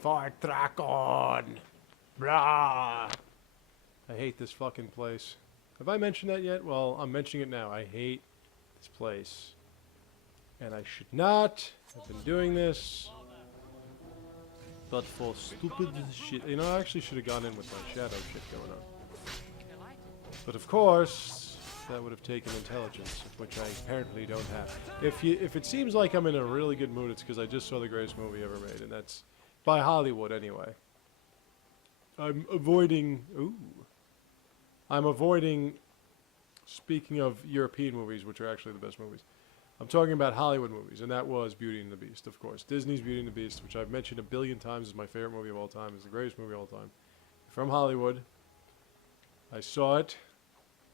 Fort Draken. Blah. I hate this fucking place. Have I mentioned that yet? Well, I'm mentioning it now. I hate this place. And I should not have been doing this. But for stupid shit. You know, I actually should have gone in with my shadow shit going on. But of course, that would have taken intelligence, which I apparently don't have. If it seems like I'm in a really good mood, it's because I just saw the greatest movie ever made, and that's by Hollywood anyway. I'm avoiding. Speaking of European movies, which are actually the best movies, I'm talking about Hollywood movies, and that was Beauty and the Beast, of course. Disney's Beauty and the Beast, which I've mentioned a billion times, is my favorite movie of all time. It's the greatest movie of all time. From Hollywood. I saw it.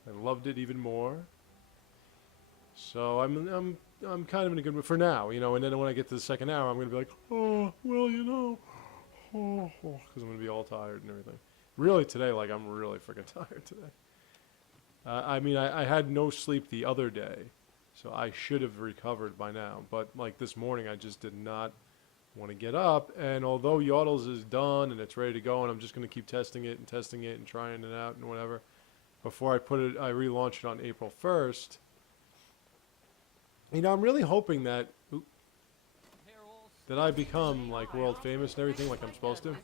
I loved it even more. So I'm kind of in a good mood for now, you know. And then when I get to the second hour, I'm going to be like, oh, well, you know, because I'm going to be all tired and everything. Really today, like I'm really freaking tired today. I mean, I had no sleep the other day, so I should have recovered by now. But like this morning, I just did not want to get up. And although Yodels is done and it's ready to go, and I'm just going to keep testing it and trying it out and whatever. Before I relaunch it on April 1st. You know, I'm really hoping that I become like world famous and everything like I'm supposed to.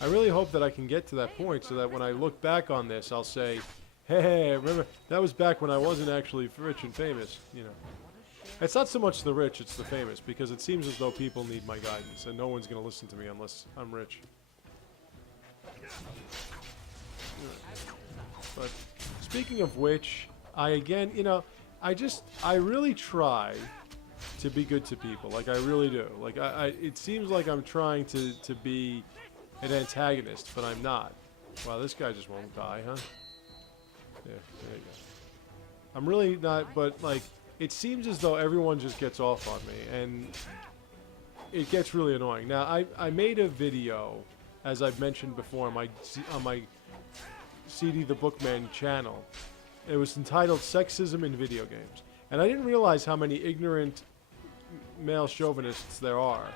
I really hope that I can get to that point so that when I look back on this, I'll say, hey, remember, that was back when I wasn't actually rich and famous, you know. It's not so much the rich, it's the famous, because it seems as though people need my guidance, and no one's going to listen to me unless I'm rich. But speaking of which, I really try to be good to people. Like, I really do. Like, it seems like I'm trying to be an antagonist, but I'm not. Wow, this guy just won't die, huh? Yeah, there you go. I'm really not, but, like, it seems as though everyone just gets off on me, and it gets really annoying. Now, I made a video, as I've mentioned before, on my CD the BookMan channel. It was entitled Sexism in Video Games. And I didn't realize how many ignorant male chauvinists there are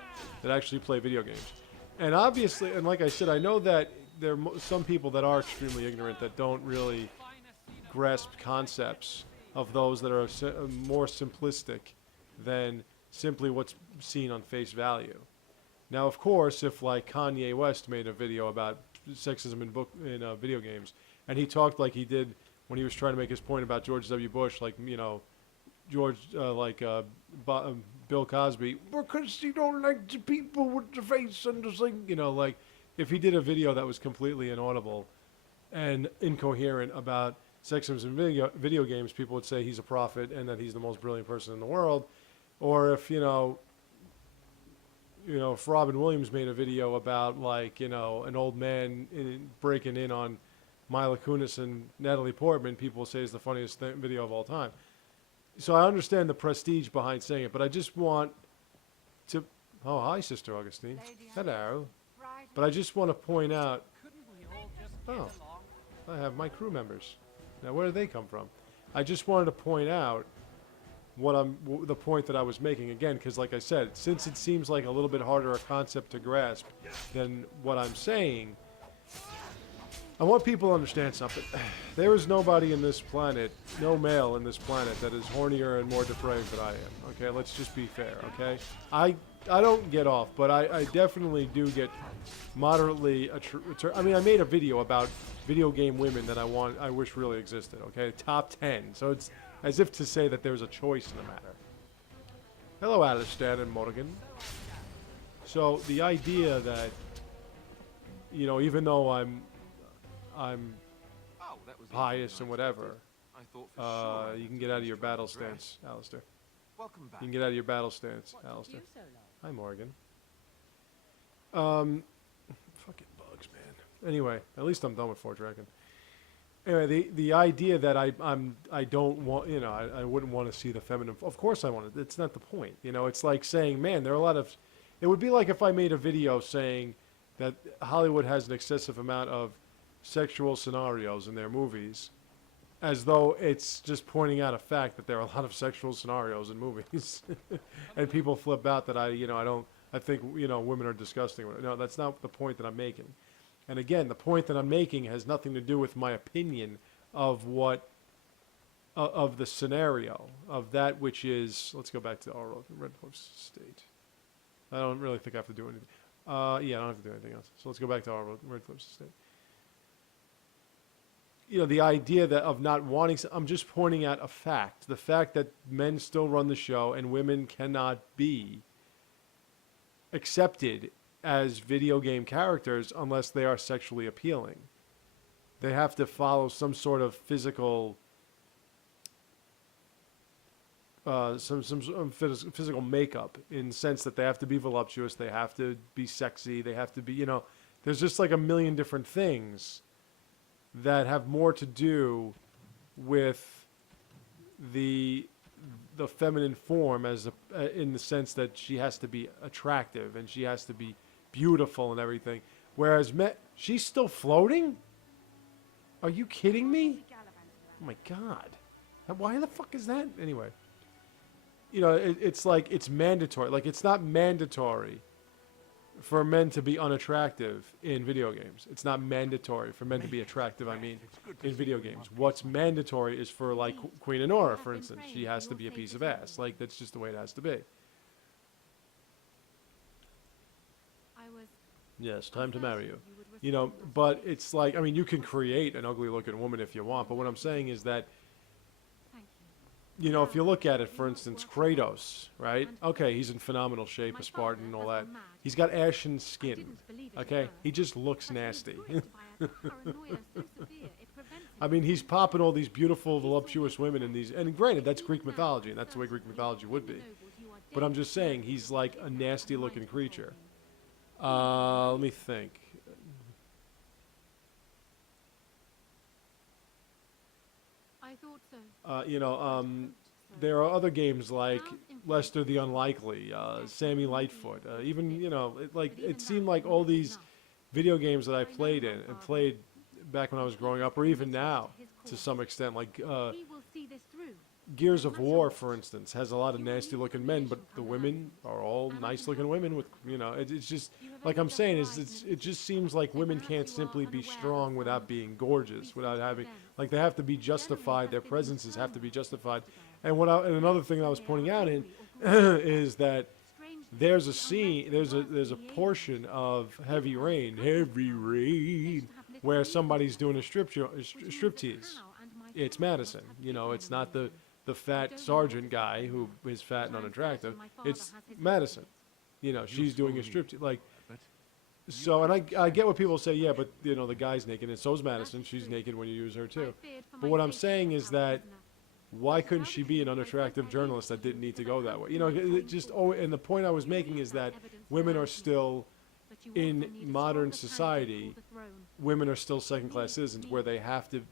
that actually play video games. And obviously, and like I said, I know that there are some people that are extremely ignorant that don't really grasp concepts of those that are more simplistic than simply what's seen on face value. Now, of course, if like Kanye West made a video about sexism in video games, and he talked like he did when he was trying to make his point about George W. Bush, like, you know, Bill Cosby, because you don't like the people with the face and the thing, you know, like, if he did a video that was completely inaudible and incoherent about sexism in video games, people would say he's a prophet and that he's the most brilliant person in the world. Or if, if Robin Williams made a video about, like, you know, an old man breaking in on Mila Kunis and Natalie Portman, people will say it's the funniest video of all time. So I understand the prestige behind saying it, but I just want to... Oh, hi, Sister Augustine. Hello. But I just want to point out... Oh, I have my crew members. Now, where do they come from? I just wanted to point out the point that I was making again, because like I said, since it seems like a little bit harder a concept to grasp than what I'm saying, I want people to understand something. There is nobody in this planet, no male in this planet, that is hornier and more depraved than I am. Okay, let's just be fair. Okay, I don't get off, but I definitely do get moderately. I mean, I made a video about video game women that I wish really existed. Okay, top 10. So it's as if to say that there's a choice in the matter. Hello, Alistair and Morgan. So the idea that, you know, even though I'm pious and whatever, you can get out of your battle stance, Alistair. Welcome back. You can get out of your battle stance, Alistair. Hi, Morgan. Fucking bugs, man. Anyway, at least I'm done with Fort Draken. Anyway, the idea that I don't want, you know, I wouldn't want to see the feminine. Of course I want it. It's not the point. You know, it's like saying, man, there are a lot of. It would be like if I made a video saying that Hollywood has an excessive amount of sexual scenarios in their movies, as though it's just pointing out a fact that there are a lot of sexual scenarios in movies, and people flip out that I don't I think, women are disgusting. No, that's not the point that I'm making. And again, the point that I'm making has nothing to do with my opinion of of the scenario, of that which is, let's go back to our Red Cliff State. I don't really think I have to do anything. Yeah, I don't have to do anything else. So let's go back to our Red Cliff State. The idea that of not wanting, I'm just pointing out a fact. The fact that men still run the show and women cannot be accepted as video game characters unless they are sexually appealing. They have to follow some sort of physical, physical makeup, in the sense that they have to be voluptuous, they have to be sexy, they have to be, there's just like a million different things that have more to do with the feminine form in the sense that she has to be attractive and she has to be beautiful and everything. Whereas she's still floating? Are you kidding me? Oh my God. Why the fuck is that? Anyway. It's like, it's mandatory. Like, it's not mandatory for men to be unattractive in video games. It's not mandatory for men to be attractive, in video games. What's mandatory is for, like, Queen Anora, for instance. She has to be a piece of ass. Like, that's just the way it has to be. Yes, time to marry you. But it's like, you can create an ugly-looking woman if you want, but what I'm saying is that, if you look at it, for instance, Kratos, right? Okay, he's in phenomenal shape, a Spartan and all that. He's got ashen skin, okay? He just looks nasty. He's popping all these beautiful, voluptuous women and granted, that's Greek mythology, and that's the way Greek mythology would be. But I'm just saying, he's like a nasty-looking creature. Let me think. I thought so. There are other games like Lester the Unlikely, Sammy Lightfoot, even, it seemed like all these video games that I played back when I was growing up, or even now, to some extent, like Gears of War, for instance, has a lot of nasty-looking men, but the women are all nice-looking women with, it's just, like I'm saying, it just seems like women can't simply be strong without being gorgeous, without having, like, they have to be justified, their presences have to be justified. And and another thing I was pointing out is that there's a scene, there's a portion of Heavy Rain, where somebody's doing a striptease. It's Madison, it's not the fat sergeant guy who is fat and unattractive. It's Madison. She's doing a striptease. Like, so, and I get what people say, yeah, but, the guy's naked, and so's Madison. She's naked when you use her, too. But what I'm saying is that, why couldn't she be an unattractive journalist that didn't need to go that way? And the point I was making is that women are still, in modern society, women are still second-class citizens, where they have to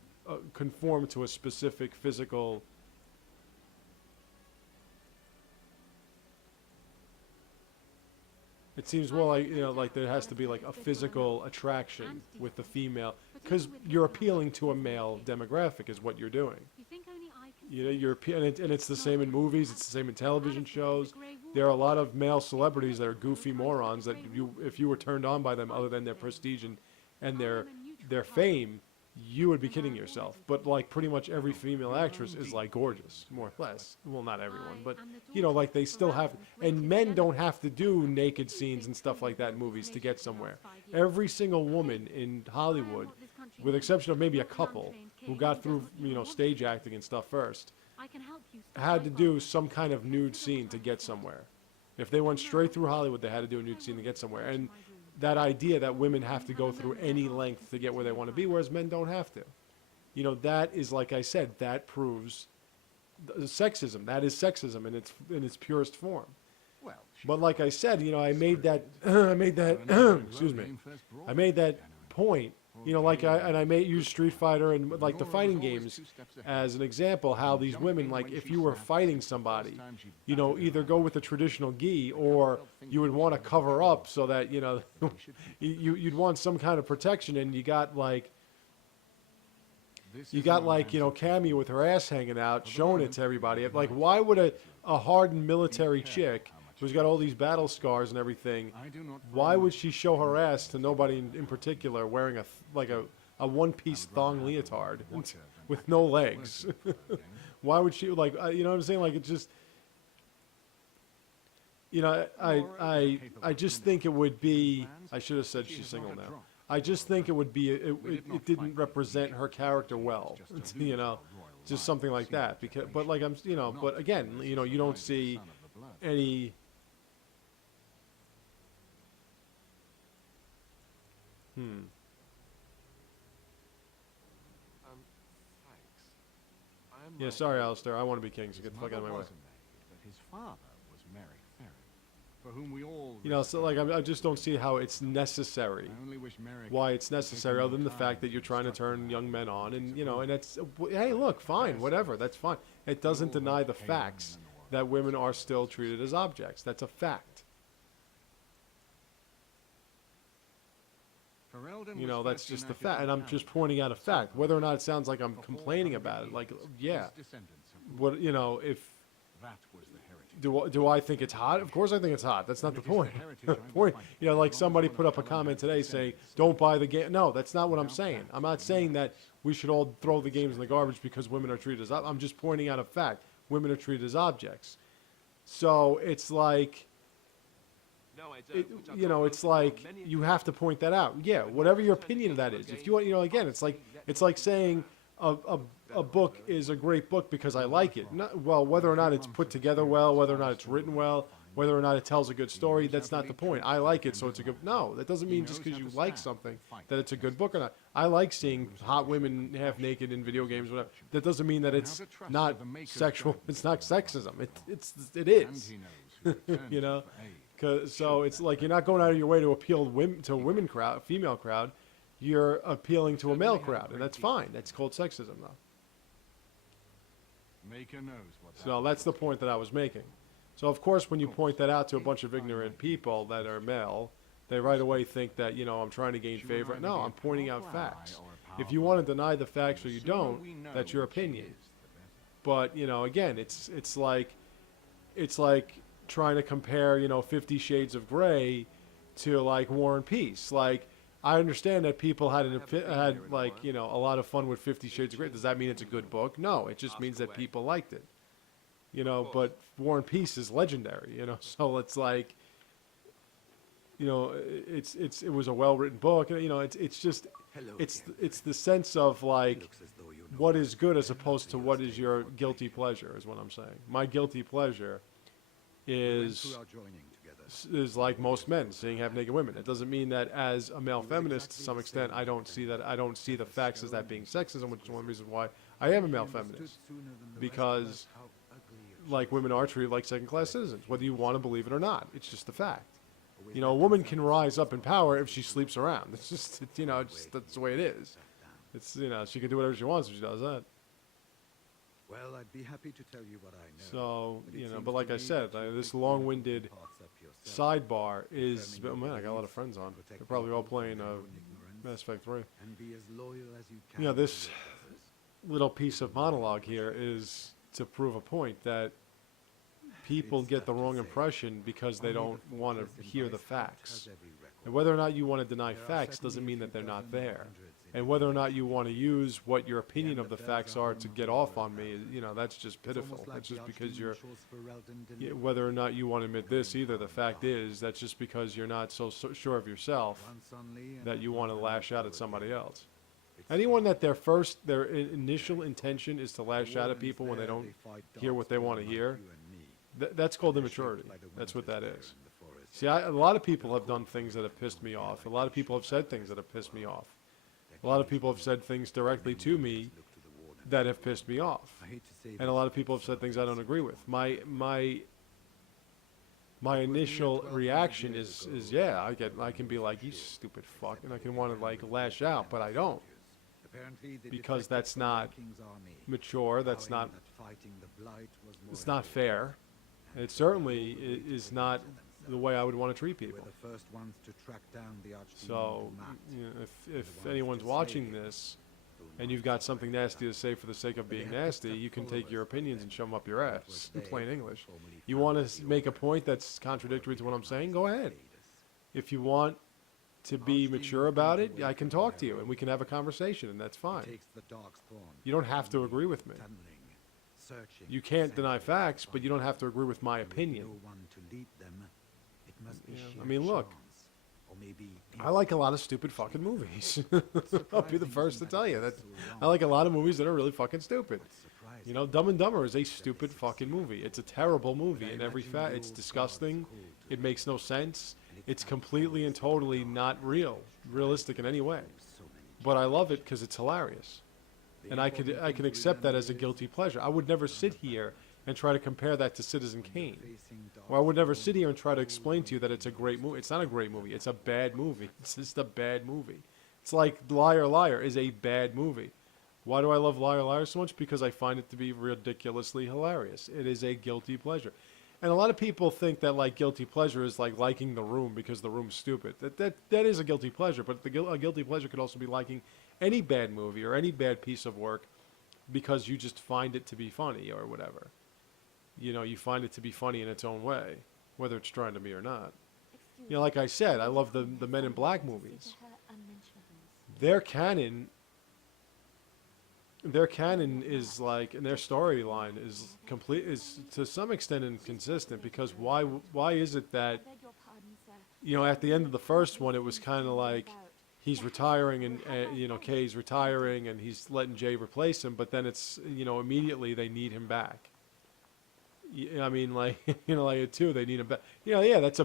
conform to a specific physical. It seems more like, like there has to be like a physical attraction with the female, because you're appealing to a male demographic is what you're doing. And it's the same in movies, it's the same in television shows. There are a lot of male celebrities that are goofy morons that if you were turned on by them, other than their prestige and their fame, you would be kidding yourself. But like pretty much every female actress is like gorgeous, more or less. Well, not everyone, but like they still have, and men don't have to do naked scenes and stuff like that in movies to get somewhere. Every single woman in Hollywood, with the exception of maybe a couple who got through, stage acting and stuff first, had to do some kind of nude scene to get somewhere. If they went straight through Hollywood, they had to do a nude scene to get somewhere. And that idea that women have to go through any length to get where they want to be, whereas men don't have to. That is, like I said, that proves sexism. That is sexism in its purest form. But like I said, I made that, excuse me, I made that point, I may use Street Fighter and like the fighting games as an example, how these women, like if you were fighting somebody, either go with the traditional gi, or you would want to cover up so that, you'd want some kind of protection, and you got like, Cammy with her ass hanging out, showing it to everybody. Like, why would a hardened military chick who's got all these battle scars and everything, I do not why find would she show her ass to nobody in particular wearing a one-piece I would rather thong have a leotard watcher than with no legs? working for her, Why would she, like, you know what I'm saying? Like, it just, you know, I just think it would be, I should have said she's single now. I just think it would be, it didn't represent her character well, you know, just something like that. Because, but like you know, but again, you know, you don't see any. Yeah, sorry, Alistair. I want to be king, so get the fuck out of my way. But his father was Merrick Ferry, for whom we all. You know, so like I just don't see how it's necessary. I only wish Merrick Why it's necessary, other than the fact that you're trying to turn young men on, and you know, and it's hey, look, fine, whatever, that's fine. It doesn't deny the facts that women are still treated as objects. That's a fact. You know, that's just the fact, and I'm just pointing out a fact. Whether or not it sounds like I'm complaining about it, like, yeah, what, you know, if do I think it's hot? Of course I think it's hot. That's not the point. The point, you know, like somebody put up a comment today saying, "Don't buy the game." No, that's not what I'm saying. I'm not saying that we should all throw the games in the garbage because women are treated as. I'm just pointing out a fact. Women are treated as objects. So it's like. You know, it's like you have to point that out. Yeah, whatever your opinion of that is. If you want, you know, again, it's like saying a book is a great book because I like it. Not, well, whether or not it's put together well, whether or not it's written well, whether or not it tells a good story, that's not the point. I like it, so it's a good. No, that doesn't mean just because you like something that it's a good book or not. I like seeing hot women half naked in video games, whatever. That doesn't mean that it's not sexual. It's not sexism. It is. You know. So it's like you're not going out of your way to appeal to a women crowd, female crowd. You're appealing to a male crowd, and that's fine. That's called sexism, though. So that's the point that I was making. So of course, when you point that out to a bunch of ignorant people that are male, they right away think that, you know, I'm trying to gain favor. No, I'm pointing out facts. If you want to deny the facts or you don't, that's your opinion. But you know, again, it's like trying to compare, you know, 50 Shades of Grey to like War and Peace. Like, I understand that people had like, you know, a lot of fun with 50 Shades of Grey. Does that mean it's a good book? No, it just means that people liked it. You know, but War and Peace is legendary, you know. So it's like, you know, it was a well-written book, and you know, it's just it's the sense of like what is good as opposed to what is your guilty pleasure is what I'm saying. My guilty pleasure is like most men seeing half-naked women. It doesn't mean that as a male feminist, to some extent, I don't see the facts as that being sexism, which is one reason why I am a male feminist. Because, like, women are treated like second-class citizens, whether you want to believe it or not. It's just a fact. You know, a woman can rise up in power if she sleeps around. It's just, you know, that's the way it is. It's, you know, she can do whatever she wants if she does that. Well, I'd be happy to tell you what I know. So, you know, but like I said, this long-winded sidebar is, oh man, I got a lot of friends on. They're probably all playing Mass Effect 3. And be as loyal as you can. You know, this little piece of monologue here is to prove a point that people get the wrong impression because they don't want to hear the facts. And whether or not you want to deny facts doesn't mean that they're not there. And whether or not you want to use what your opinion of the facts are to get off on me, you know, that's just pitiful. That's just because you're, whether or not you want to admit this either, the fact is that's just because you're not so sure of yourself that you want to lash out at somebody else. Anyone that their initial intention is to lash out at people when they don't hear what they want to hear, that's called immaturity. That's what that is. See, a lot of people have done things that have pissed me off. A lot of people have said things that have pissed me off. A lot of people have said things directly to me that have pissed me off. And a lot of people have said things I don't agree with. My initial reaction is yeah, I can be like, you stupid fuck, and I can want to like lash out, but I don't. Because that's not mature, it's not fair, and it certainly is not the way I would want to treat people. So, you know, if anyone's watching this and you've got something nasty to say for the sake of being nasty, you can take your opinions and shove them up your ass, in plain English. You want to make a point that's contradictory to what I'm saying? Go ahead. If you want to be mature about it, I can talk to you, and we can have a conversation, and that's fine. You don't have to agree with me. You can't deny facts, but you don't have to agree with my opinion. I mean, look, I like a lot of stupid fucking movies. I'll be the first to tell you that I like a lot of movies that are really fucking stupid. You know, Dumb and Dumber is a stupid fucking movie. It's a terrible movie in every fact. It's disgusting. It makes no sense. It's completely and totally not realistic in any way. But I love it because it's hilarious. And I can accept that as a guilty pleasure. I would never sit here and try to compare that to Citizen Kane. Or I would never sit here and try to explain to you that it's a great movie. It's not a great movie. It's a bad movie. It's just a bad movie. It's like Liar Liar is a bad movie. Why do I love Liar Liar so much? Because I find it to be ridiculously hilarious. It is a guilty pleasure. And a lot of people think that like guilty pleasure is like liking The Room because The Room's stupid. That is a guilty pleasure, but a guilty pleasure could also be liking any bad movie or any bad piece of work because you just find it to be funny or whatever. You know, you find it to be funny in its own way, whether it's trying to be or not. You know, like I said, I love the Men in Black movies. Their canon is like, and their storyline is to some extent inconsistent because why is it that, you know, at the end of the first one it was kind of like he's retiring and you know, Kay's retiring and he's letting Jay replace him, but then it's, you know, immediately they need him back. I mean, like, you know, like too, they need him back. You know, yeah, that's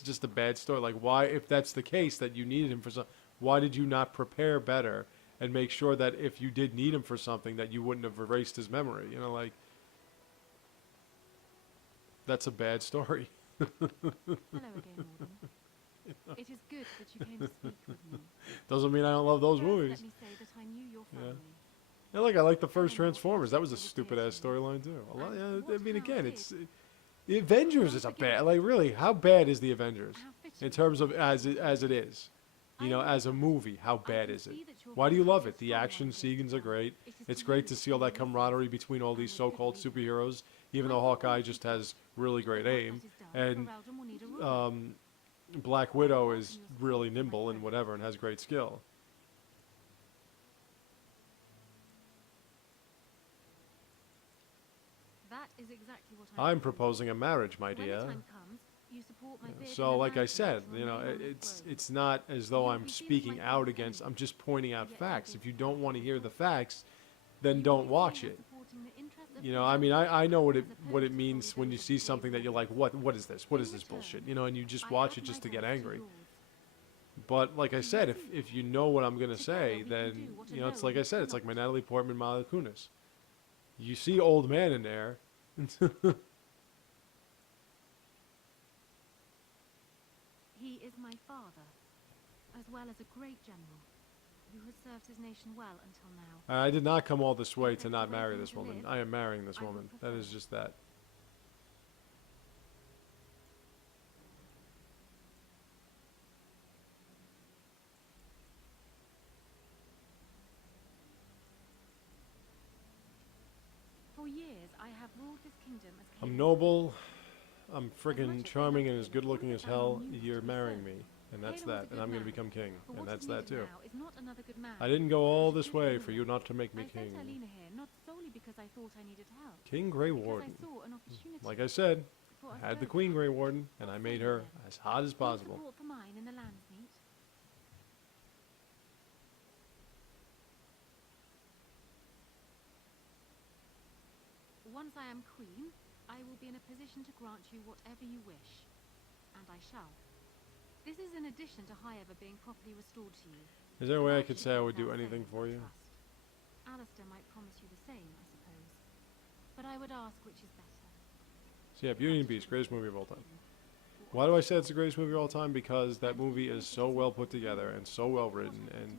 just a bad story. Like, why, if that's the case that you needed him for something, why did you not prepare better and make sure that if you did need him for something that you wouldn't have erased his memory? You know, like, that's a bad story. Hello again, Morgan. It is good that you came to speak with me. Doesn't mean I don't love those First, movies. let me say that I knew your family. Yeah, look, I like the first Transformers. That was a stupid-ass storyline, too. I mean, again, it's... The Avengers is a bad... Like, really, how bad is The Avengers? In terms of as it is. You know, as a movie, how bad is it? Why do you love it? The action scenes are great. It's great to see all that camaraderie between all these so-called superheroes, even though Hawkeye just has really great aim. And Black Widow is really nimble and whatever and has great skill. That is exactly what I'm proposing a marriage, my When the dear. time comes, you support my bid So, and like I allow said, me to you know, remain on the it's throne. not as though I'm speaking out against. I'm just pointing out facts. If you don't want to hear the facts, then don't watch it. You know, I mean, I know what it means when you see something that you're like, what is this? What is this bullshit? You know, and you just watch it just to get angry. But like I said, if you know what I'm gonna say, then you know, it's like I said, it's like my Natalie Portman, Mila Kunis. You see old man in there. He is my father, as well as a great general, who has served his nation well until now. I did not come all this way to not marry this woman. I am marrying this woman. That is just that. For years, I have ruled this kingdom as king. I'm noble. I'm friggin' charming and as good looking as hell. You're marrying me. And that's that. And I'm going to become king. But And what that's is that needed too. now is not another good man, I didn't go all but a this good way woman. for you not to make me I king. sent Alina here not solely because I thought I needed help, King Grey because Warden. I saw an opportunity. Like I said, for us I had the both. Queen Grey Warden, and I made her as hot as Your possible. support for mine in the lands meet. Once I am queen, I will be in a position to grant you whatever you wish. And I shall. This is in addition to Highever being properly restored to you. Is there a And way I that could should say I go would do without anything saying, for I you? trust. Alistair might promise you the same, I suppose. But I would ask which is better. So yeah, Beauty and the Beast, greatest movie of all time. Why do I say it's the greatest movie of all time? Because that movie is so well put together and so well written, and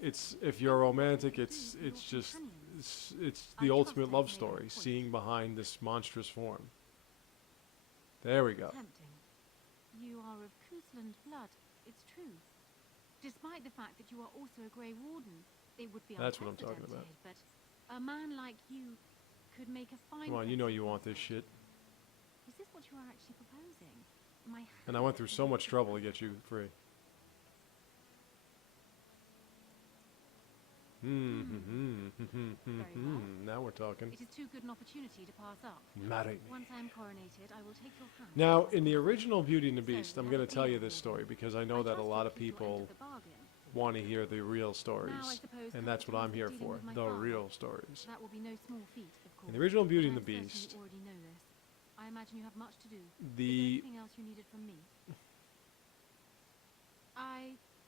it's, if you're a romantic, it's just it's the ultimate love story, seeing behind this monstrous form. There we go. Tempting. You are of Cousland blood, it's true. Despite the fact that you are also a Grey Warden, It would be That's what I'm talking about. unprecedented, but a man like you could make a fine. Come on, you know pencil you want this princess. shit. Is this what you are actually proposing? My And I went through habit so is much to trouble to find- get you free. Now we're talking. It is too good an opportunity to pass up. Marry me. Once I am coronated, I will take your hand. Now, in the original Beauty and the Beast, So, I'm we going have to a tell you deal this here. story because I know I that a trust lot you of keep your end people of the bargain. want to hear the real Now, I stories. suppose And that's what coming I'm to here dealing for, with my the father. real stories. That will be no small feat, of course. In the original Beauty and but the I'm certain Beast, you already know this. I imagine you have much to do. Is there the... anything else you needed from me?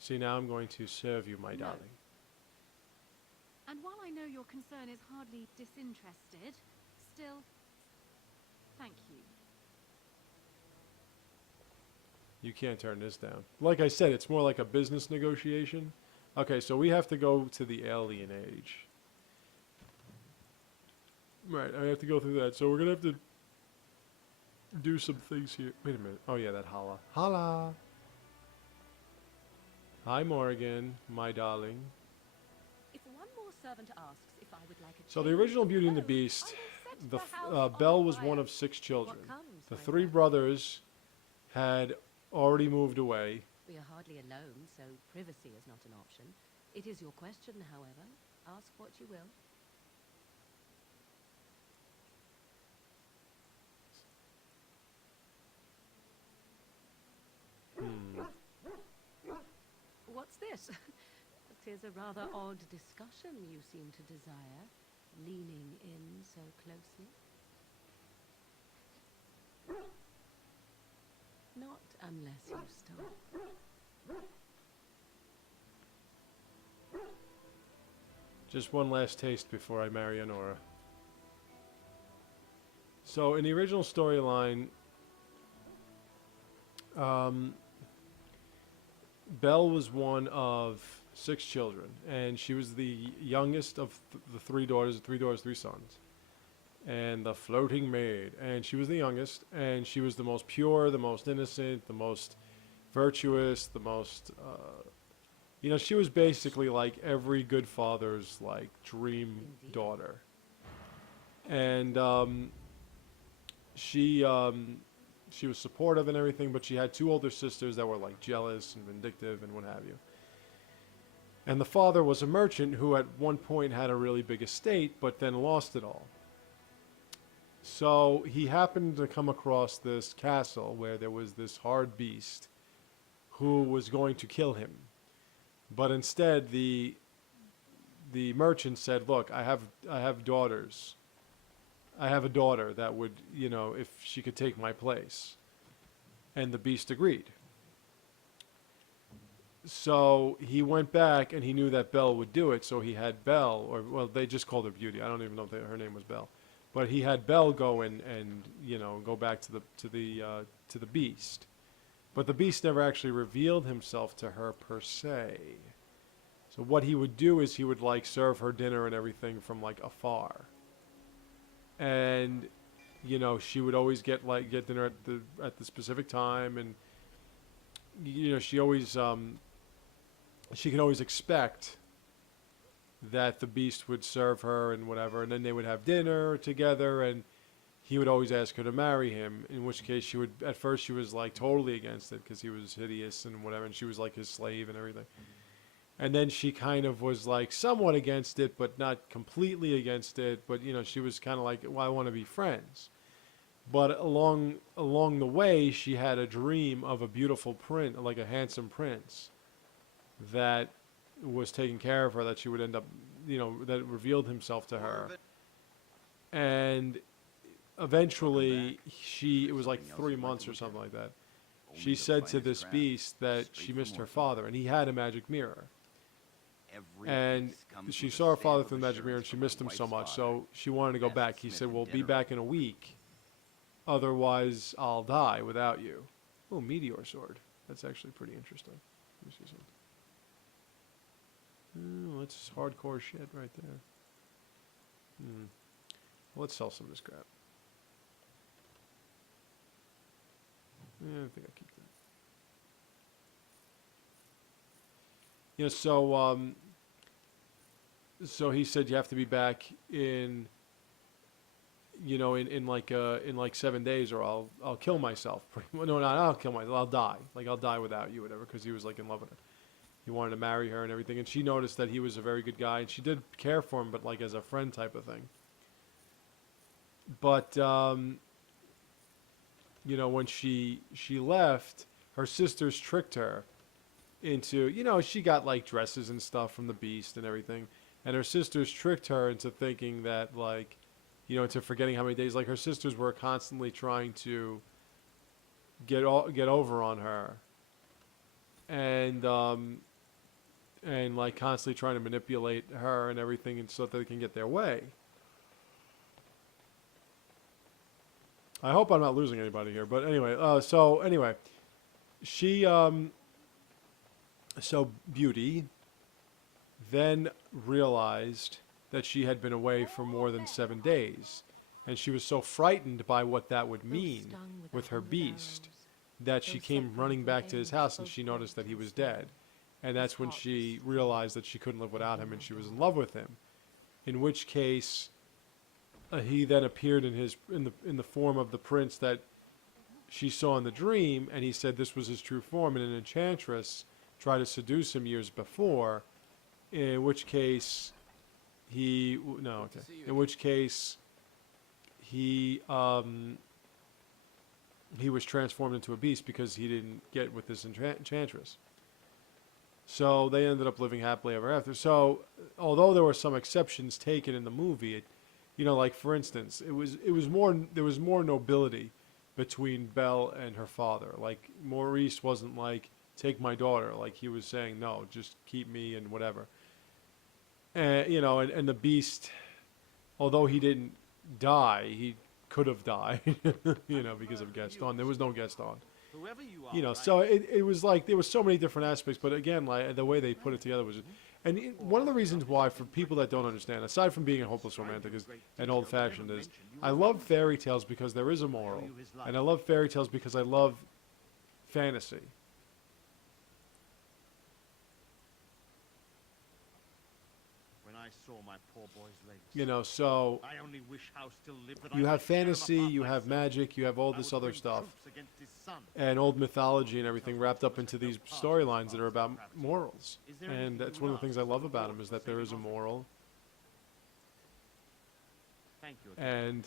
See, now I'm going to serve you, my No. darling. And while I know your concern is hardly disinterested, still, thank you. You can't turn this down. Like I said, it's more like a business negotiation. Okay, so we have to go to the Alienage. Right, I have to go through that. So we're going to have to do some things here. Wait a minute. Oh, yeah, that holla. Holla! Hi, Morgan, my darling. If one more servant asks if I would like a So the change original of Beauty and the clothes, Beast, I will set the house on Belle was fire. one of 6 children. What comes, The my 3 love? brothers had already moved away. We are hardly alone, so privacy is not an option. It is your question, however. Ask what you will. What's this? Tis a rather odd discussion you seem to desire, leaning in so closely. Not unless you stop. Just one last taste before I marry Anora. So in the original storyline, Belle was one of 6 children, and she was the youngest of the 3 daughters, 3 sons, and the floating maid. And she was the youngest, and she was the most pure, the most innocent, the most virtuous, the most, you know, she was basically like every good father's like dream Indeed. daughter. And she was supportive and everything, but she had 2 older sisters that were like jealous and vindictive and what have you. And the father was a merchant who at one point had a really big estate, but then lost it all. So he happened to come across this castle where there was this hard beast who was going to kill him. But instead, the merchant said, "Look, I have daughters. I have a daughter that would, you know, if she could take my place." And the beast agreed. So he went back and he knew that Belle would do it. So he had Belle, or well, they just called her Beauty. I don't even know if her name was Belle, but he had Belle go and you know, go back to the beast. But the beast never actually revealed himself to her per se. So what he would do is he would like serve her dinner and everything from like afar. And you know, she would always get dinner at the specific time, and you know, she could always expect that the beast would serve her and whatever, and then they would have dinner together, and he would always ask her to marry him, in which case she would, at first she was like totally against it because he was hideous and whatever, and she was like his slave and everything. And then she kind of was like somewhat against it, but not completely against it, but you know, she was kind of like, well, I want to be friends. But along the way, she had a dream of a beautiful prince, like a handsome prince, that was taking care of her, that she would end up, you know, that revealed himself to her. And eventually, it was like 3 months or something like that. She said to this beast that she missed her father, and he had a magic mirror. And she saw her father through the magic mirror, and she missed him so much, so she wanted to go back. He said, "Well, be back in a week. Otherwise, I'll die without you." Oh, meteor sword. That's actually pretty interesting. Let me see something. Oh, that's hardcore shit right there. Let's sell some of this crap. Yeah, I think I'll keep that. You know, so so he said you have to be back in, in like 7 days, or I'll kill myself. No, not I'll kill myself. I'll die. Like I'll die without you, whatever. Because he was like in love with her. He wanted to marry her and everything. And she noticed that he was a very good guy, and she did care for him, but like as a friend type of thing. But when she left, her sisters tricked her into, she got like dresses and stuff from the Beast and everything, and her sisters tricked her into thinking that like, into forgetting how many days. Like her sisters were constantly trying to get over on her, and like constantly trying to manipulate her and everything, and so that they can get their way. I hope I'm not losing anybody here, but anyway, she, so Beauty then realized that she had been away for more than 7 days, and she was so frightened by what that would mean with her beast that she came running back to his house, and she noticed that he was dead. And that's when she realized that she couldn't live without him, and she was in love with him. In which case, he then appeared in the form of the prince that she saw in the dream, and he said this was his true form, and an enchantress tried to seduce him years before, in which case he was transformed into a beast because he didn't get with this enchantress. So they ended up living happily ever after. So although there were some exceptions taken in the movie, like for instance, there was more nobility between Belle and her father. Like Maurice wasn't like, take my daughter. Like he was saying, no, just keep me and whatever. And and the Beast, although he didn't die, he could have died, because of Gaston. There was no Gaston. So it was like there was so many different aspects, but again, like the way they put it together was, one of the reasons why, for people that don't understand, aside from being a hopeless romantic and old-fashioned, is I love fairy tales because there is a moral, and I love fairy tales because I love fantasy. I saw my poor boy's legs. So I only wish House still lived that you I have might tear him fantasy, apart you have myself. magic, you have all I this would other bring stuff, troops against his son. and old mythology and everything wrapped up into these storylines that are about morals. And that's one of the things I love about them, is that there is a moral, Thank you. and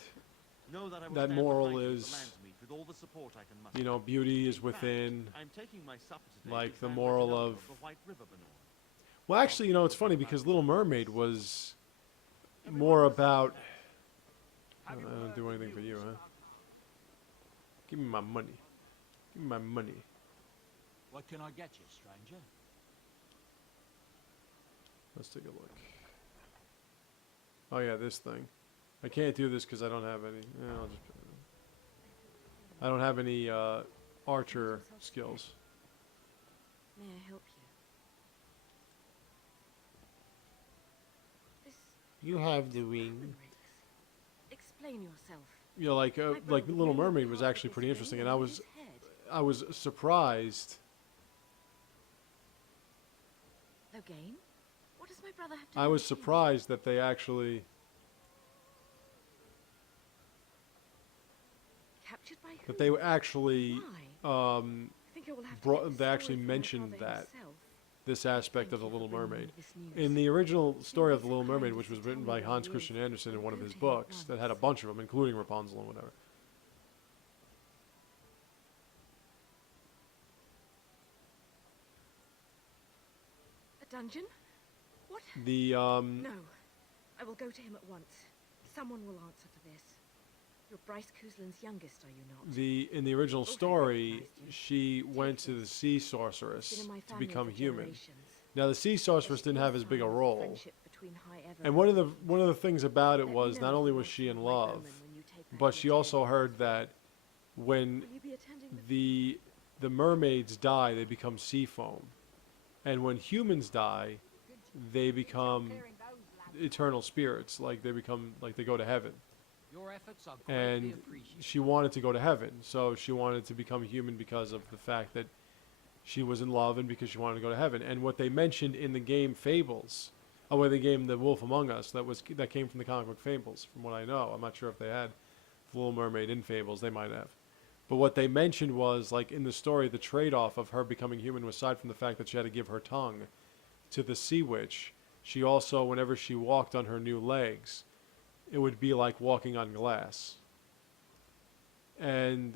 Know that I will that stand moral behind you at the is, Landsmeet with all the support I can muster. beauty is In fact, within. I'm taking my supper today like, to the San moral Fernando of- the White River Banor. Well, actually, it's funny because Little Mermaid was more about. I don't do anything for you, huh? Give me my money. Give me my money. What can I get you, stranger? Let's take a look. Oh yeah, this thing. I can't do this because I don't have any. I'll just. I don't have any archer skills. May I help you? This You have the ring. Race. Explain yourself. Like My brother like would Little really Mermaid be was hard actually with pretty this interesting, ring and on his head. I was surprised. Again? What does my brother have to I do was with you? surprised that they actually. Captured by who? That they actually Why? I think I will have to brought- get this they actually story from my mentioned father that. himself. this aspect Thank of the you for Little bringing me Mermaid. this news. In the original story of be the so Little Mermaid, kind which as was to written tell by me Hans where he Christian is. Andersen in I'll one of go his to him at books that had a once. bunch of them, including Rapunzel and whatever. A dungeon? What? The No. I will go to him at once. Someone will answer for this. You're Bryce Couslin's youngest, are you not? in the original Oh, I story, recognized you. she went to this. the sea It's been sorceress in my to family become for human. generations. Now the sea sorceress didn't have as big a Sign of role, friendship between High Ever and one of the Refuge. things about it Let me was know not if only you was want she to in know my love, Roman when you take back but your she also chain. heard that when Will you be attending the the mermaids die, they become sea foam, and when humans die, they become eternal spirits. Like they go to heaven. Your efforts are greatly And appreciated. she wanted to go to heaven, so she wanted to become human because of the fact that she was in love and because she wanted to go to heaven. And what they mentioned in the game Fables Oh, well, the game The Wolf Among Us that came from the comic book Fables, from what I know. I'm not sure if they had The Little Mermaid in Fables. They might have. But what they mentioned was, like, in the story, the trade-off of her becoming human, aside from the fact that she had to give her tongue to the Sea Witch, she also, whenever she walked on her new legs, it would be like walking on glass. And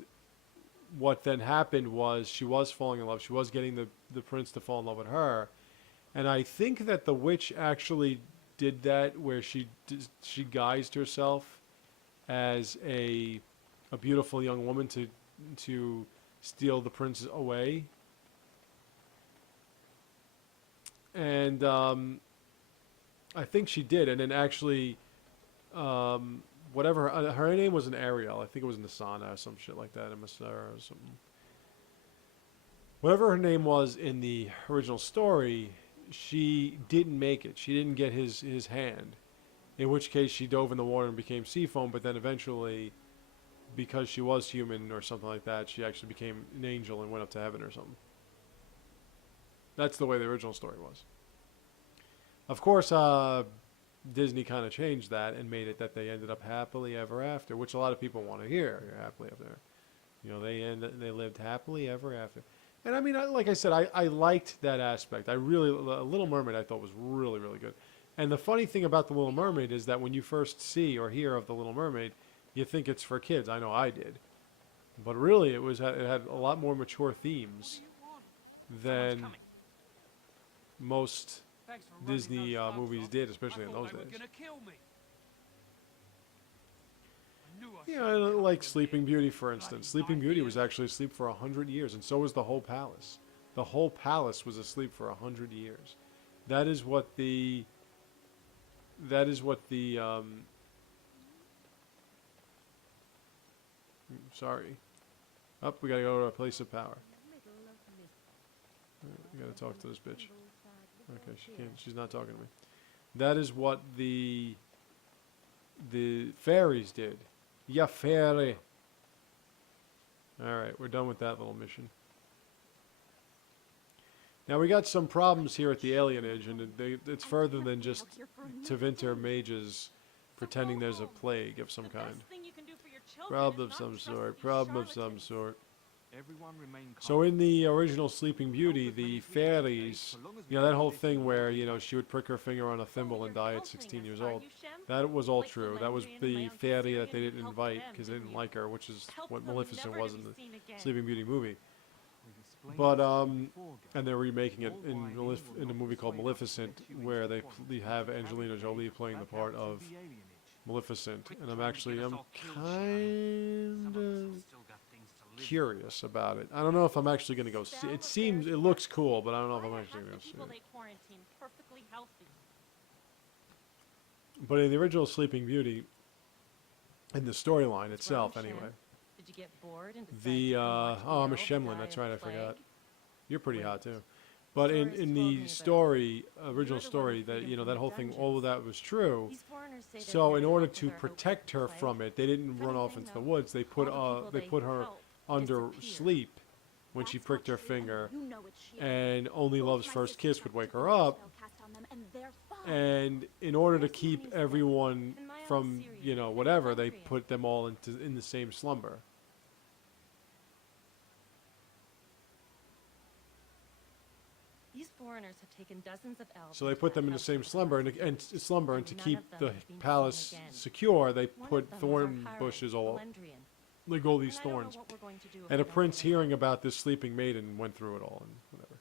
what then happened was she was falling in love. She was getting the prince to fall in love with her. And I think that the witch actually did that, where she guised herself as a beautiful young woman to steal the prince away. And I think she did. And then actually, whatever, her name was an Ariel. I think it was Nasana or some shit like that, a Masara or something. Whatever her name was in the original story, she didn't make it. She didn't get his hand. In which case she dove in the water and became sea foam, but then eventually, because she was human or something like that, she actually became an angel and went up to heaven or something. That's the way the original story was. Of course, Disney kind of changed that and made it that they ended up happily ever after, which a lot of people want to hear. You're happily ever after. You know, they lived happily ever after. And I mean, like I said, I liked that aspect. Little Mermaid I thought was really, really good. And the funny thing about The Little Mermaid is that when you first see or hear of The Little Mermaid, you think it's for kids. I know I did. But really, it had a lot more mature themes than most Disney movies did, especially in those days. Yeah, like Sleeping Beauty, for instance. Sleeping Beauty was actually asleep for 100 years, and so was the whole palace. The whole palace was asleep for 100 years. That is what the sorry. Up, we gotta go to a place of power. We gotta talk to this bitch. Okay, she's not talking to me. That is what the fairies did. Ya fairy. Alright, we're done with that little mission. Now we got some problems here at the Alienage, and it's further than just Tevinter mages pretending there's a plague of some kind. Problem of some sort. Problem of some sort. So in the original Sleeping Beauty, the fairies, you know, that whole thing where, you know, she would prick her finger on a thimble and die at 16 years old, that was all true. That was the fairy that they didn't invite because they didn't like her, which is what Maleficent was in the Sleeping Beauty movie. But, and they're remaking it in a movie called Maleficent, where they have Angelina Jolie playing the part of Maleficent, and I'm kind of curious about it. I don't know if I'm actually going to go see it. It looks cool, but I don't know if I'm actually going to see it. But in the original Sleeping Beauty, in the storyline itself, anyway, Did you get bored and I'm a Shemlin, that's right, I forgot. You're pretty hot, too. But in the story, original story, that, you know, that whole thing, all of that was true. So in order to protect her from it, they didn't run off into the woods. They put her under sleep when she pricked her finger, and Only Love's First Kiss would wake her up. And in order to keep everyone from, you know, whatever, they put them all in the same slumber. These foreigners have taken dozens of elves. So they put them in the same slumber, and to keep the palace secure, they put thorn bushes all, like all these thorns. And a prince hearing about this sleeping maiden went through it all and whatever.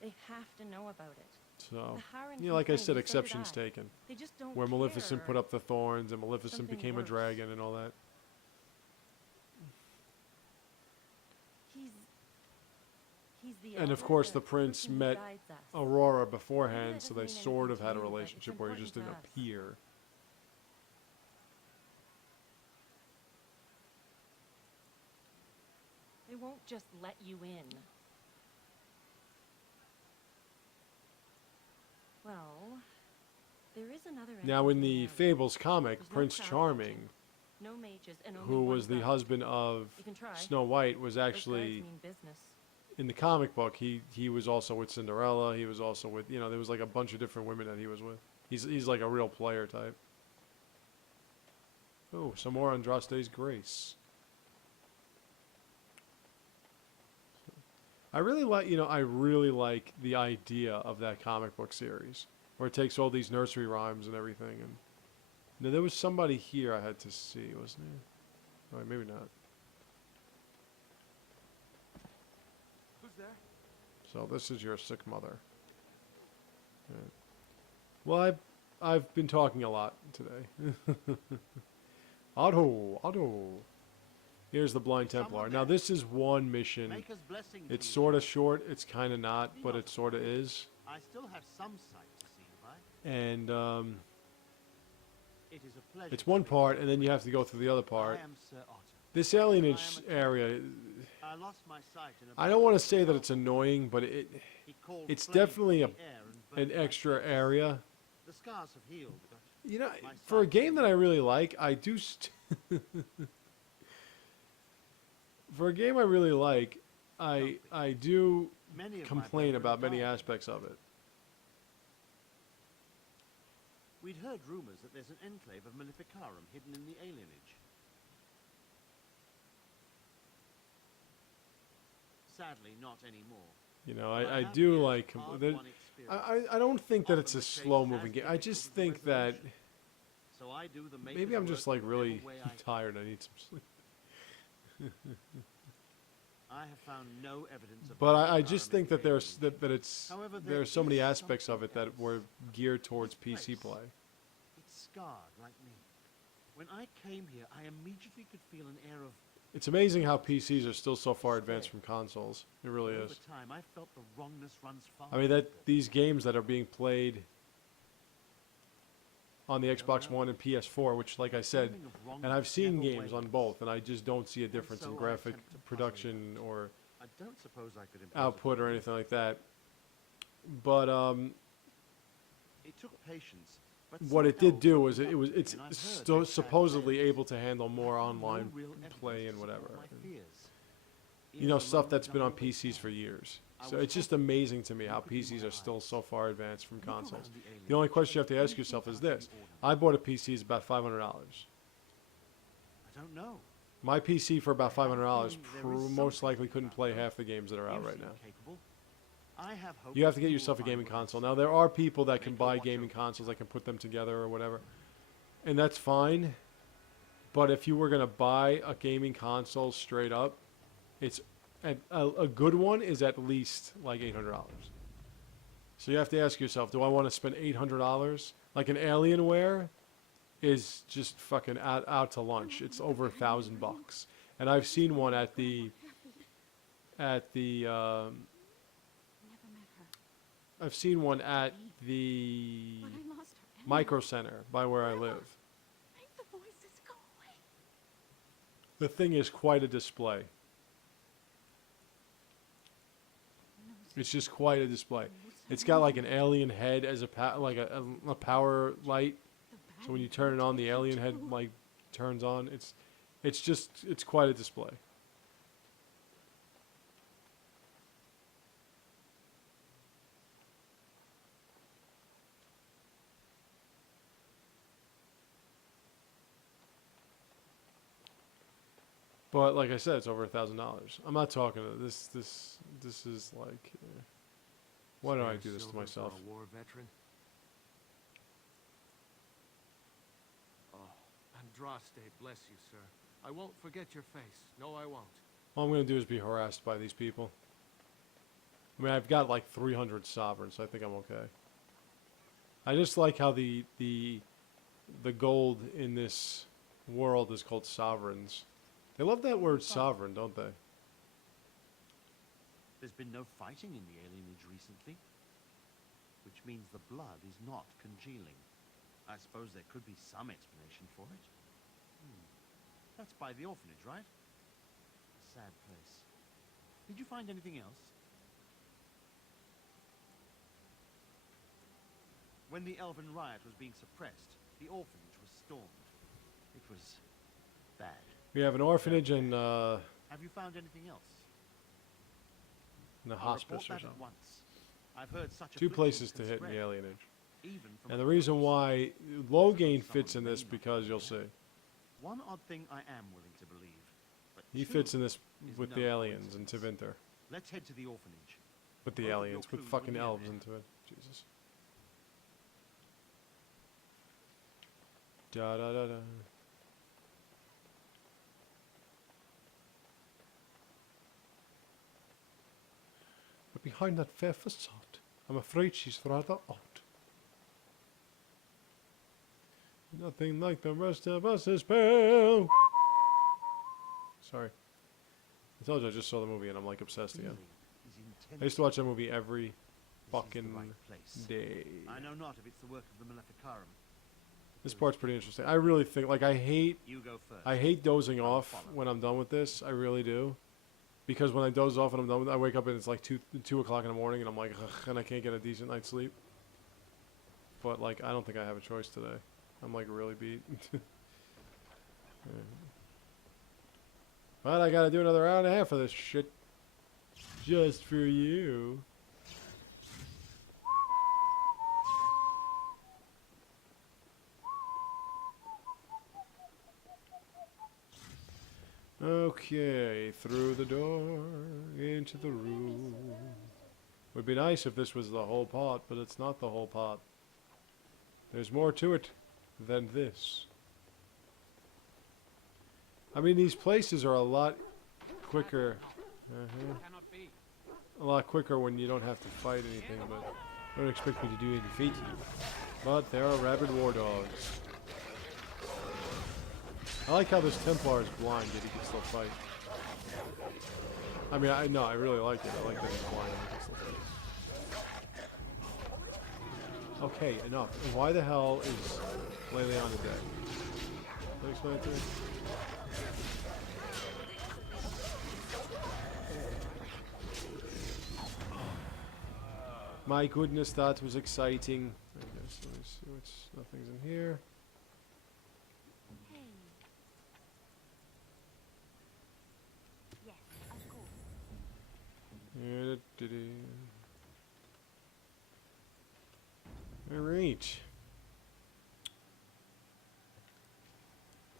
They have to know about it. So, you know, like I said, exceptions taken. They just don't Where Maleficent care. put up the thorns, and Maleficent Something became a worse. dragon and all that. He's the And of elder, course, the person prince who met guides us. Aurora beforehand, so they doesn't mean sort of anything had to a you, but relationship it's where he just didn't important to us. appear. They won't just let you in. Well, there is another. Now, in the entity Fables comic, There's no Prince crowd Charming, watching. No mages and only who one was the guide. husband of You can try. Snow White, was Those guards actually mean business. in the comic book, he was also with Cinderella. He was also with, you know, there was like a bunch of different women that he was with. He's like a real player type. Oh, some more Andraste's Grace. I really like, you know, I really like the idea of that comic book series where it takes all these nursery rhymes and everything. And now, there was somebody here I had to see, wasn't there? Oh, maybe not. Who's there? So this is your sick mother. Right. Well, I've been talking a lot today. Otto. Here's the Blind Templar. Now this is one mission. Maker's blessing to It's you. sort of short. It's kind of not, but it sort of is. I still have some sight to see by. And It is a pleasure. it's one part, and then you have to go through the other part. I am Sir Otto. This alienage area, I lost my sight in a I don't want to say that it's annoying, but He called it's flames definitely from the air and an burned my extra face. area. The scars have healed, but You know, my for a sight game that I is- really like, I do. For a game I really like, I do many of my complain brethren about many died. aspects of it. We'd heard rumors that there's an enclave of Maleficarum hidden in the Alienage. Sadly, not anymore. You know, But I have do yet like. hard-won experience. I don't think that it's Often a the chase slow-moving has game. I just difficulties think with that resolution. So I do the maybe maker's I'm just work like in whatever really way I can. tired. I need some sleep. I have found no evidence of But I Maleficarum just in think the that there's Alienage. that it's However, there are so many is aspects of it something that were else. geared towards This PC place. play. It's scarred like me. When I came here, I immediately could feel an air of. It's amazing how PCs are still so far advanced from consoles. It really Over is. time, I felt the wrongness runs far. I mean that these games that are being played on the Xbox One and PS4, which, like I said, and I've seen games on both, and I just don't see a difference in so I graphic attempt to puzzle production or I don't suppose I could impose output or upon you. anything like that. But It took patience. But what some it did elves do opened was up to me, it's and I've heard sto- their sad supposedly tales. able to handle more I found online no real evidence play to and support whatever. my fears. You know, Even stuff alone that's been on jungle PCs of for time. years. I So was it's just hoping amazing to me you how could be PCs my are still eyes. so far advanced from Look consoles. around the The only Alienage. question you have to ask Anything yourself is out of the this. ordinary? I bought a PC, it's about $500. I don't know. My PC for about I have a $500 feeling there is most something likely couldn't about play them. half the games that are out You right seem now. capable. I have hope You have to that get will yourself a find gaming ways. console. Now, there are people that can Make a buy watch gaming over consoles that time. can put them together or whatever. And that's fine. But if you were going to buy a gaming console straight up, it's a good one is at least like $800. So you have to ask yourself, do I want to spend $800? Like an Alienware is just fucking out to lunch. It's over $1,000. And I've seen one at the Never met her, I've seen one at the but I lost her. Micro Center by where I live. Make the voices go away. The thing is quite a display. It's just quite a display. It's got like an alien head as a like a power light. So when you turn it on, the alien head like turns on. It's quite a display. But like I said, it's over $1,000. I'm not talking to this. This is like, why do I do this to myself? A war veteran. Oh, Andraste, bless you, sir. I won't forget your face. No, I won't. All I'm going to do is be harassed by these people. I mean, I've got like 300 sovereigns, so I think I'm okay. I just like how the gold in this world is called sovereigns. They love that word sovereign, don't they? There's been no fighting in the Alienage recently, which means the blood is not congealing. I suppose there could be some explanation for it. That's by the orphanage, right? A sad place. Did you find anything else? When the Elven riot was being suppressed, the orphanage was stormed. It was bad. We have an orphanage and Have you found anything else? In the I'll hospice report or that at something. once. I've heard such Two afflictions places can to hit in the spread, alienage. even from And the a reason close. why Logain fits in this because you'll see. One odd thing I am willing to believe, but He two fits in this is with no the aliens in coincidence. Tevinter. Let's head to the orphanage. With the Both of your aliens, with clues will fucking be in elves there. into it. Jesus. Da da da da. But behind that fair facade, I'm afraid she's rather odd. Nothing like the rest of us is pale. Sorry. I told you I just saw the movie and I'm like obsessed again. Feeling is I used to watch that movie every This is fucking the right place. day. I know not if it's the work of the Maleficarum. This part's pretty interesting. I really think, like, I hate You go first. dozing I'll off follow. when I'm done with this. I really do. Because when I doze off and I'm done with it, I wake up and it's like 2 o'clock in the morning and I'm like, ugh, and I can't get a decent night's sleep. But, like, I don't think I have a choice today. I'm, like, really beat. Yeah. But I gotta do another hour and a half of this shit. Just for you. Okay, through the door, into the room. Would be nice if this was the whole pot, but it's not the whole pot. There's more to it than this. I mean, these places are a lot quicker. Cannot be. A lot quicker when you don't have to fight anything, but don't expect me to do any defeating. But there are rabid war dogs. I like how this Templar is blind, yet he can still fight. I mean, I really like it. I like that he's blind and he can still fight. Okay, enough. And why the hell is Leliana dead? Can you explain it to me? My goodness, that was exciting. I guess, let me see what's, nothing's in here. Hey. Yes, of course. Alright.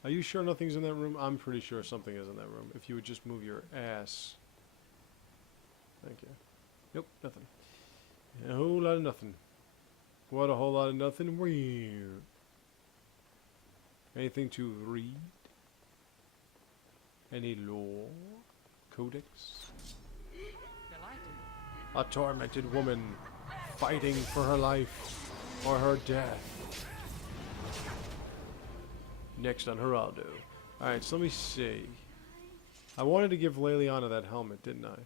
Are you sure nothing's in that room? I'm pretty sure something is in that room. If you would just move your ass. Thank you. Nope, nothing. A whole lot of nothing. What a whole lot of nothing. Weird. Anything to read? Any lore? Codex? Delighted. A tormented woman fighting for her life or her death. Next on Geraldo. Alright, so let me see. I wanted to give Leliana that helmet, didn't I?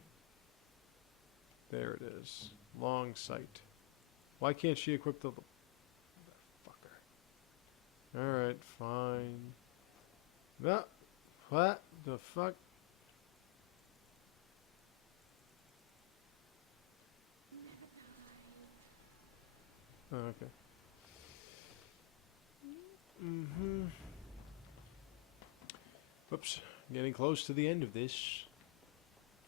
There it is. Long sight. Why can't she equip the... Fucker. Alright, fine. No. What the fuck? Oh, okay. Mm-hmm. Whoops. Getting close to the end of this.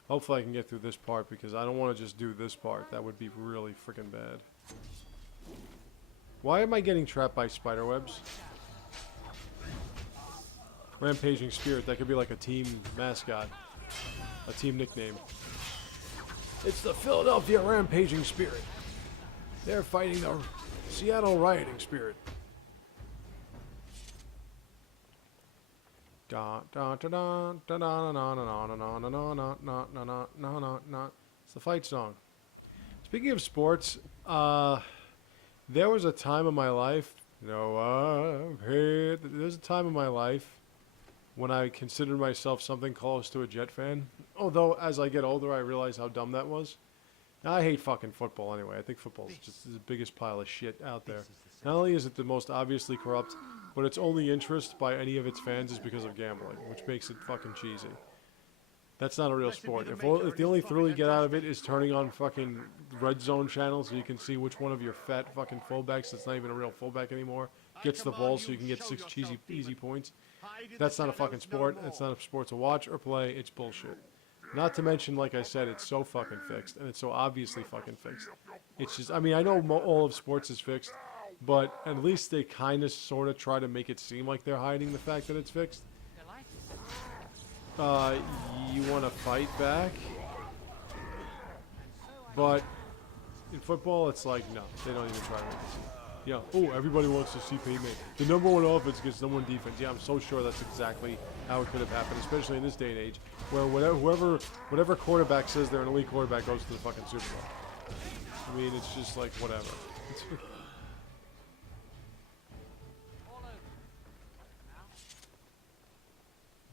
Hopefully I can get through this part because I don't want to just do this part. That would be really freaking bad. Why am I getting trapped by spiderwebs? Rampaging Spirit. That could be like a team mascot. A team nickname. It's the Philadelphia Rampaging Spirit. They're fighting the Seattle Rioting Spirit. It's the fight song. Speaking of sports, there was a time in my life, there's a time in my life when I considered myself something close to a Jet fan. Although, as I get older, I realize how dumb that was. I hate fucking football anyway. I think football is just the biggest pile of shit out there. Not only is it the most obviously corrupt, but its only interest by any of its fans is because of gambling, which makes it fucking cheesy. That's not a real sport. If the only thrill you get out of it is turning on fucking red zone channel so you can see which one of your fat fucking fullbacks that's not even a real fullback anymore gets the ball so you can get 6 easy points, that's not a fucking sport. It's not a sport to watch or play. It's bullshit. Not to mention, like I said, it's so fucking fixed, and it's so obviously fucking fixed. It's just, I mean, I know all of sports is fixed, but at least they kind of sort of try to make it seem like they're hiding the fact that it's fixed. Delighted. You want to fight back, but in football, it's like, no, they don't even try to make it seem. Yeah, oh, everybody wants to see Peyton Manning. The number one offense against number one defense. Yeah, I'm so sure that's exactly how it could have happened, especially in this day and age, where whatever quarterback says they're an elite quarterback goes to the fucking Super Bowl. I mean, it's just like, whatever. All over. Now,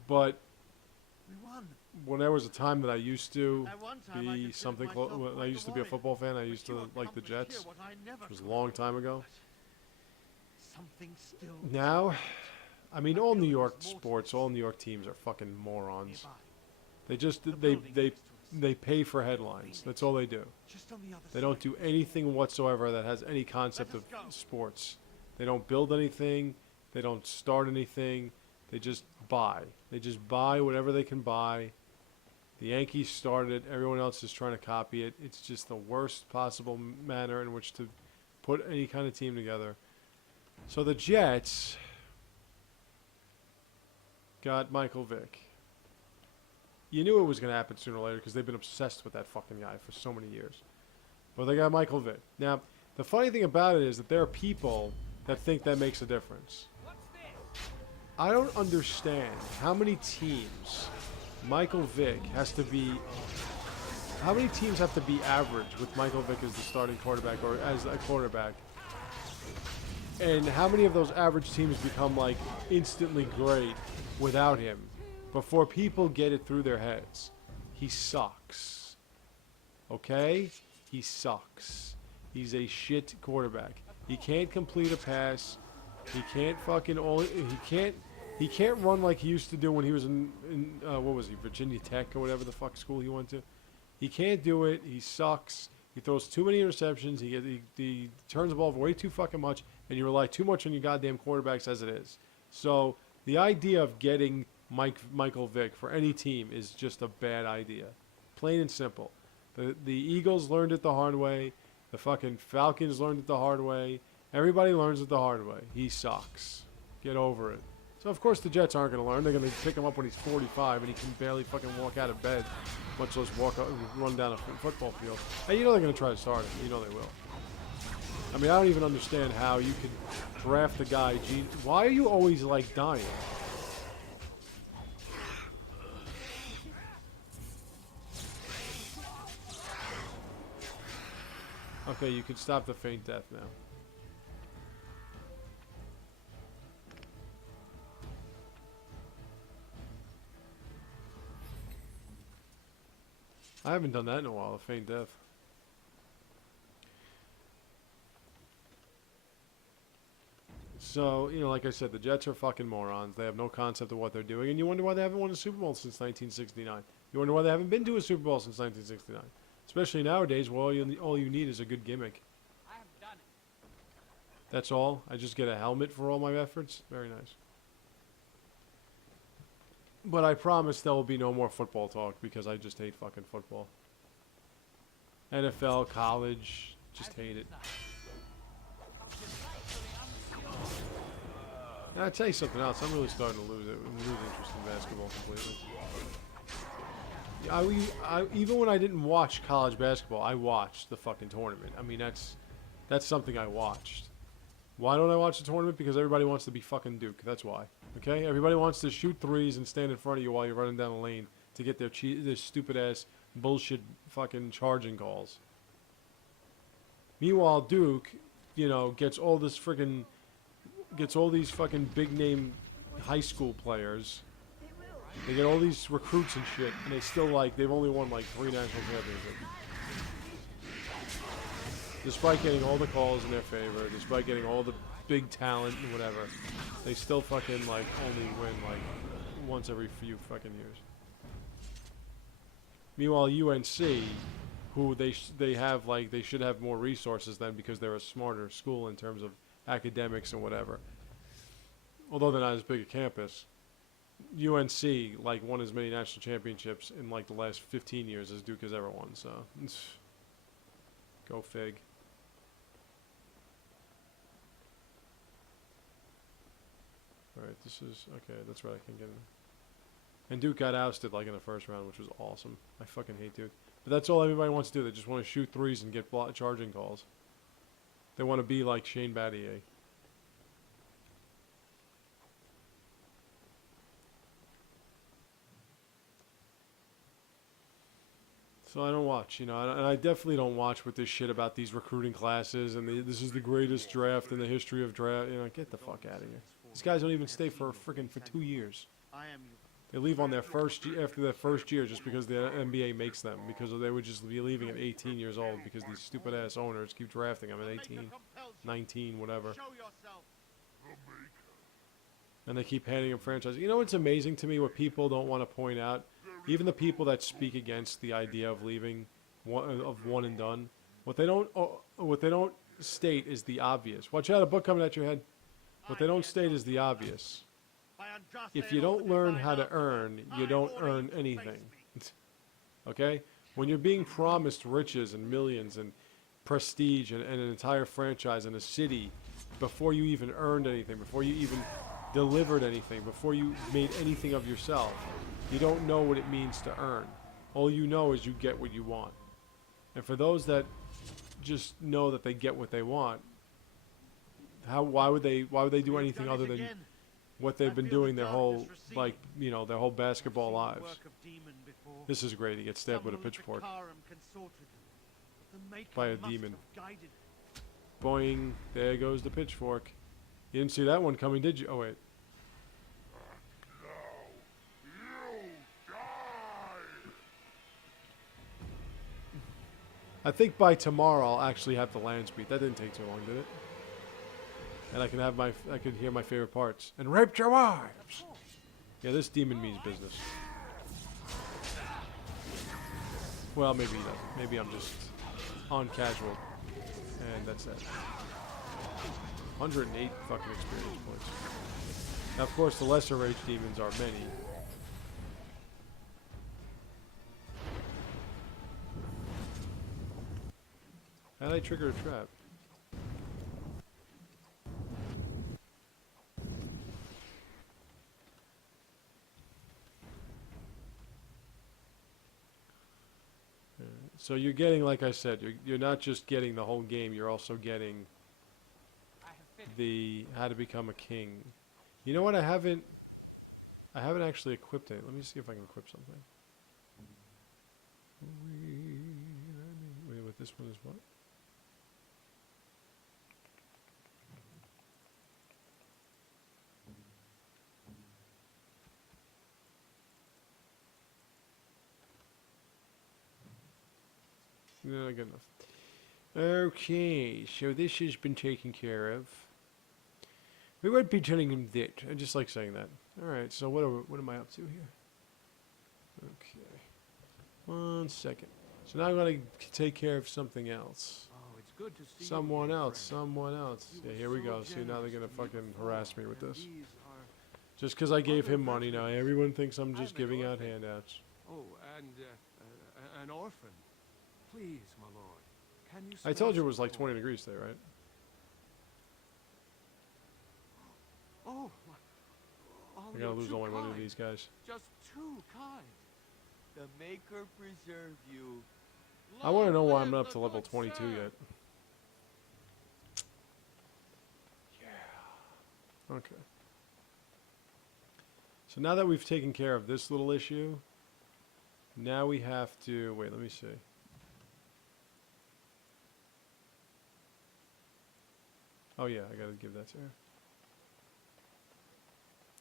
But We won. when there was a time that I used to At one time, I be considered something myself close, when I quite used to be a warrior. football fan, I used But you to like the accomplished Jets. here what I never It was a could. long time ago. Something still Now, I mean, I all feel New there's York more to sports, this. all New York teams are fucking morons. nearby. They just The they building they next to us. they pay for headlines. That's all they do. Just on the other They don't side. do anything whatsoever that has any concept of Let us go. sports. They don't build anything. They don't start anything. They just buy. They just buy whatever they can buy. The Yankees started it. Everyone else is trying to copy it. It's just the worst possible manner in which to put any kind of team together. So the Jets got Michael Vick. You knew it was going to happen sooner or later because they've been obsessed with that fucking guy for so many years. But they got Michael Vick. Now, the funny thing about it is that there are people that think that makes a difference. what's this? I don't understand how many teams Michael Vick has to be. How many teams have to be average with Michael Vick as the starting quarterback or as a quarterback? And how many of those average teams become like instantly great without him before people get it through their heads? He sucks. Okay? He sucks. He's a shit quarterback. He can't complete a pass. He can't fucking he can't run like he used to do when he was in what was he, Virginia Tech or whatever the fuck school he went to. He can't do it. He sucks. He throws too many interceptions. He turns the ball over way too fucking much, and you rely too much on your goddamn quarterbacks as it is. So the idea of getting Michael Vick for any team is just a bad idea, plain and simple. The Eagles learned it the hard way. The fucking Falcons learned it the hard way. Everybody learns it the hard way. He sucks. Get over it. So of course the Jets aren't going to learn. They're going to pick him up when he's 45 and he can barely fucking walk out of bed, much less run down a football field. And you know they're going to try to start him. You know they will. I mean, I don't even understand how you could draft a guy. Why are you always like dying? Okay, you can stop the faint death now. I haven't done that in a while, a faint death. So, you know, like I said, the Jets are fucking morons. They have no concept of what they're doing, and you wonder why they haven't won a Super Bowl since 1969. You wonder why they haven't been to a Super Bowl since 1969. Especially nowadays, where all you need is a good gimmick. I have done it. That's all? I just get a helmet for all my efforts? Very nice. But I promise there will be no more football talk because I just hate fucking football. NFL, college, just hate it. Now, I'll tell you something else. I'm really starting to lose interest in basketball completely. Even when I didn't watch college basketball, I watched the fucking tournament. I mean, that's something I watched. Why don't I watch the tournament? Because everybody wants to be fucking Duke. That's why. Okay? Everybody wants to shoot threes and stand in front of you while you're running down the lane to get their stupid ass bullshit fucking charging calls. Meanwhile, Duke, you know, gets all these fucking big name high school players. They get all these recruits and shit, and they've only won like 3 national championships. Despite getting all the calls in their favor, despite getting all the big talent and whatever, they still fucking like only win like once every few fucking years. Meanwhile, UNC, who they should have more resources than because they're a smarter school in terms of academics and whatever. Although they're not as big a campus, UNC like won as many national championships in like the last 15 years as Duke has ever won. So go fig. All right, this is okay. That's right. I can get in. And Duke got ousted like in the first round, which was awesome. I fucking hate Duke. But that's all everybody wants to do. They just want to shoot threes and get charging calls. They want to be like Shane Battier. So I don't watch, you know, and I definitely don't watch with this shit about these recruiting classes and this is the greatest draft in the history of draft. You know, get the fuck out of here. These guys don't even stay for 2 years. I am They leave on their after their first year just because the NBA makes them, because they would just be leaving at 18 years old because these stupid ass owners keep drafting them at 18, 19, whatever. Show yourself. And they keep handing them franchises. You know what's amazing to me, what people don't want to point out? Even the people that speak against the idea of leaving one and done, what they don't state is the obvious. Watch out, a book coming at your head. What they don't state is the obvious. If you don't learn how to earn, you don't earn anything. Okay? When you're being promised riches and millions and prestige and an entire franchise and a city before you even earned anything, before you even delivered anything, before you made anything of yourself, you don't know what it means to earn. All you know is you get what you want. And for those that just know that they get what they want, why would they do anything other than what they've been doing their whole, like, you know, their whole basketball lives? This is great. He gets stabbed with a pitchfork by a demon. Boing. There goes the pitchfork. You didn't see that one coming, did you? Oh, wait. I think by tomorrow I'll actually have the land speed. That didn't take too long, did it? And I can hear my favorite parts. And raped your wives! Yeah, this demon means business. Well, maybe not. Maybe I'm just on casual. And that's that. 108 fucking experience points. Now, of course, the lesser rage demons are many. How did I trigger a trap? So you're getting, like I said, you're not just getting the whole game, you're also getting I have finished. the how to become a king. You know what? I haven't actually equipped it. Let me see if I can equip something. Wait, with this one is what? No, good enough. Okay, so this has been taken care of. We won't be telling him that. I just like saying that. Alright, so what am I up to here? Okay. 1 second. So now I'm going to take care of something else. Oh, it's good to see Someone you, else, friend. someone else. You Yeah, were here we so go. See, now they're going to generous to fucking me harass me before, with and this. these are- Just because I gave him money, now everyone thinks I'm just I'm an giving out orphan. handouts. Oh, and an orphan. Please, my lord. Can you I smell told you it some was like gold? 20 degrees today, right? Oh, I gotta lose all my money to these guys. Just too kind. The Maker preserve you. I want to know why Long I'm not live up to the level good 22 sir. yet. Yeah. Okay. So now that we've taken care of this little issue, now we have to... Wait, let me see. Oh yeah, I gotta give that to her.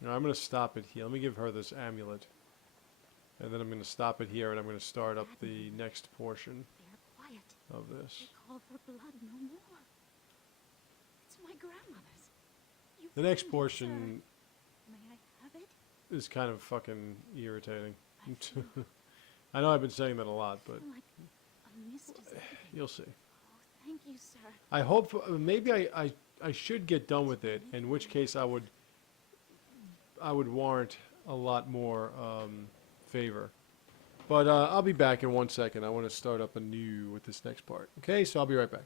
No, I'm gonna stop it here. Let me give her this amulet. And then I'm gonna stop it here and I'm gonna start up the next portion They're quiet. of this. They call for blood no more. It's my grandmother's. You The next found it, portion sir. May I have it? is kind of fucking irritating. I feel, I know I've been saying that a lot, but feel like a mist is leaving. you'll see. Oh, thank you, sir. I hope maybe I should get done with it. In which case I would warrant a lot more favor. But I'll be back in 1 second. I want to start up anew with this next part. Okay, so I'll be right back.